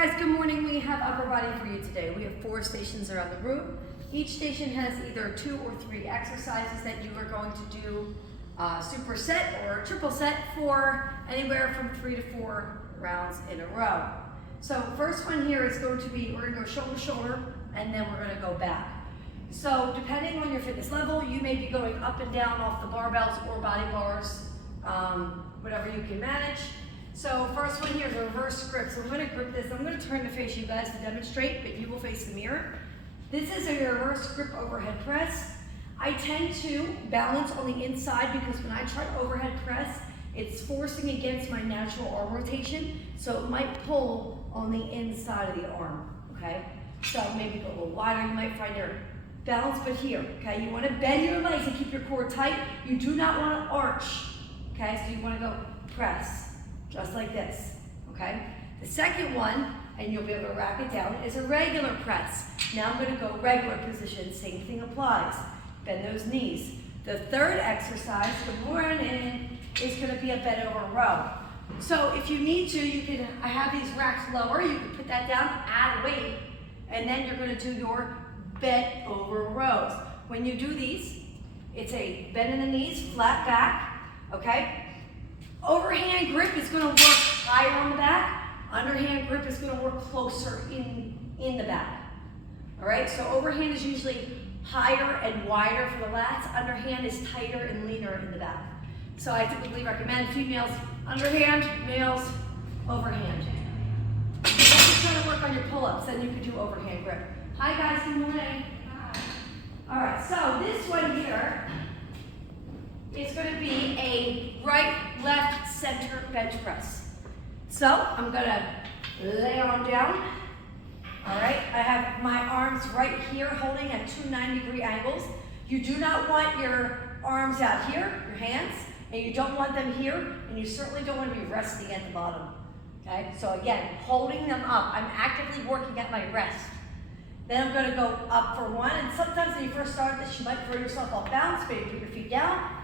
guys, good morning. We have upper body for you today. We have 4 stations around the room. Each station has either 2 or 3 exercises that you are going to do superset or triple set for anywhere from 3 to 4 rounds in a row. So first one here is going to be, we're going to go shoulder to shoulder, and then we're going to go back. So depending on your fitness level, you may be going up and down off the barbells or body bars, whatever you can manage. So first one here is a reverse grip. So I'm going to grip this. I'm going to turn to face you guys to demonstrate, but you will face the mirror. This is a reverse grip overhead press. I tend to balance on the inside because when I try to overhead press, it's forcing against my natural arm rotation, so it might pull on the inside of the arm, okay? So maybe go a little wider, you might find your balance, but here, okay? You want to bend your legs and keep your core tight. You do not want to arch, okay? So you want to go press. Just like this, okay? The second one, and you'll be able to rack it down, is a regular press. Now I'm going to go regular position, same thing applies. Bend those knees. The third exercise, good morning, is going to be a bent over row. So if you need to, you can, I have these racks lower, you can put that down, add weight, and then you're going to do your bent over rows. When you do these, it's a bend in the knees, flat back, okay? Overhand grip is going to work higher on the back. Underhand grip is going to work closer in the back. All right, so overhand is usually higher and wider for the lats. Underhand is tighter and leaner in the back. So I typically recommend females underhand, males overhand. Just try to work on your pull-ups, then you can do overhand grip. Hi guys, good morning. Hi. All right, so this one here is going to be a right, left, center bench press. So I'm going to lay arm down. All right, I have my arms right here holding at 2 90-degree angles. You do not want your arms out here, your hands, and you don't want them here, and you certainly don't want to be resting at the bottom. Okay, so again, holding them up. I'm actively working at my rest. Then I'm going to go up for one, and sometimes when you first start this, you might throw yourself off balance, maybe put your feet down.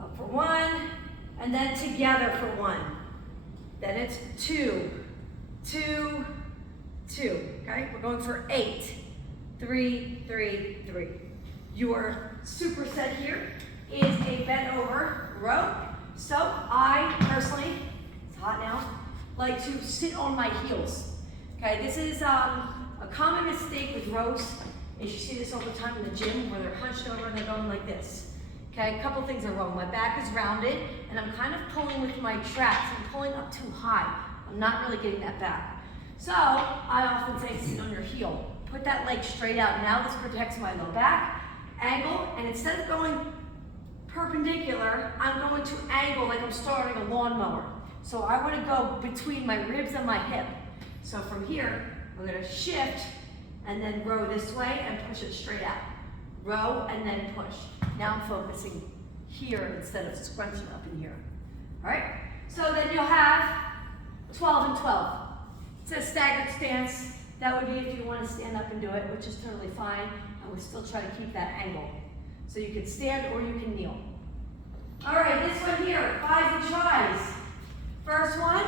Up for one, and then together for one. Then it's 2, 2, 2. Okay, we're going for 8, 3, 3, 3. Your superset here is a bent over row. So I personally, it's hot now, like to sit on my heels. Okay, this is a common mistake with rows. Is you see this all the time in the gym where they're hunched over and they're going like this. Okay, a couple things are wrong. My back is rounded, and I'm kind of pulling with my traps. I'm pulling up too high. I'm not really getting that back. So I often say sit on your heel. Put that leg straight out. Now this protects my low back. Angle, and instead of going perpendicular, I'm going to angle like I'm starting a lawnmower. So I want to go between my ribs and my hip. So from here, I'm going to shift and then row this way and push it straight out. Row and then push. Now I'm focusing here instead of scrunching up in here. All right? So then you'll have 12 and 12. It's a staggered stance. That would be if you want to stand up and do it, which is totally fine. I would still try to keep that angle. So you can stand or you can kneel. All right, this one here, 5s and tries. First one,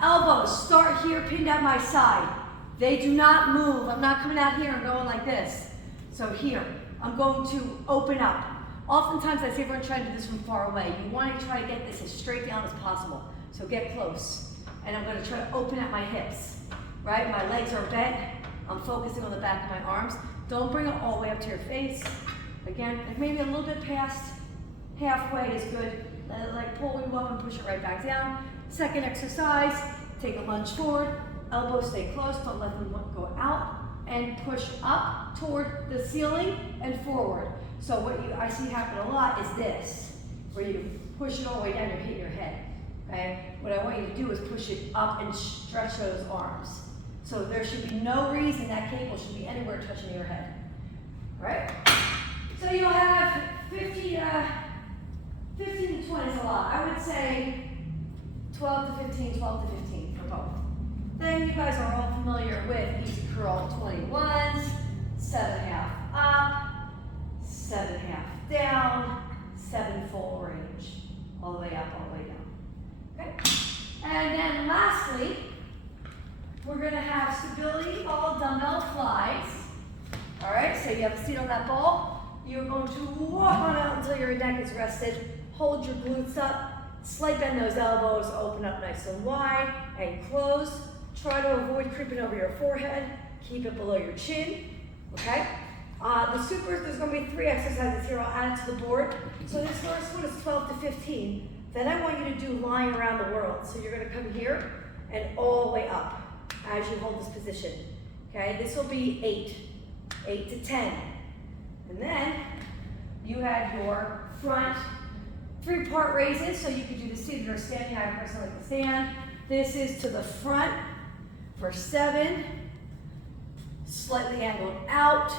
elbows start here, pinned at my side. They do not move. I'm not coming out here and going like this. So here, I'm going to open up. Oftentimes I say we're trying to do this from far away. You want to try to get this as straight down as possible. So get close. And I'm going to try to open at my hips. Right? My legs are bent. I'm focusing on the back of my arms. Don't bring it all the way up to your face. Again, like maybe a little bit past halfway is good. Let it like pull you up and push it right back down. Second exercise, take a lunge forward. Elbows stay close. Don't let them go out. And push up toward the ceiling and forward. So what I see happen a lot is this, where you push it all the way down and hit your head. Okay? What I want you to do is push it up and stretch those arms. So there should be no reason that cable should be anywhere touching your head. All right? So you'll have 15 to 20 is a lot. I would say 12 to 15, 12 to 15 for both. Then you guys are all familiar with easy curl 21s, 7.5 up, 7.5 down, 7 full range. All the way up, all the way down. Okay? And then lastly, we're gonna have stability ball dumbbell flies. All right, so you have a seat on that ball. You're going to walk on out until your neck is rested. Hold your glutes up, slight bend those elbows, open up nice and wide, and close. Try to avoid creeping over your forehead. Keep it below your chin, okay? The supers, there's gonna be 3 exercises here. I'll add it to the board. So this first one is 12 to 15. Then I want you to do lying around the world. So you're gonna come here and all the way up as you hold this position, okay? This will be 8 to 10. And then you have your front 3-part raises, so you can do the seated or standing. I personally like to stand. This is to the front for 7, slightly angled out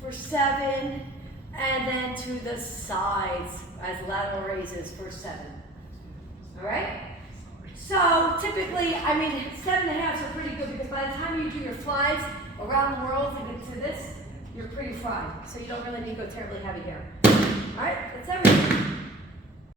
for 7, and then to the sides as lateral raises for 7. All right? So typically, 7.5s are pretty good because by the time you do your flies around the world and get to this, you're pretty fried. So you don't really need to go terribly heavy here. All right, that's everything.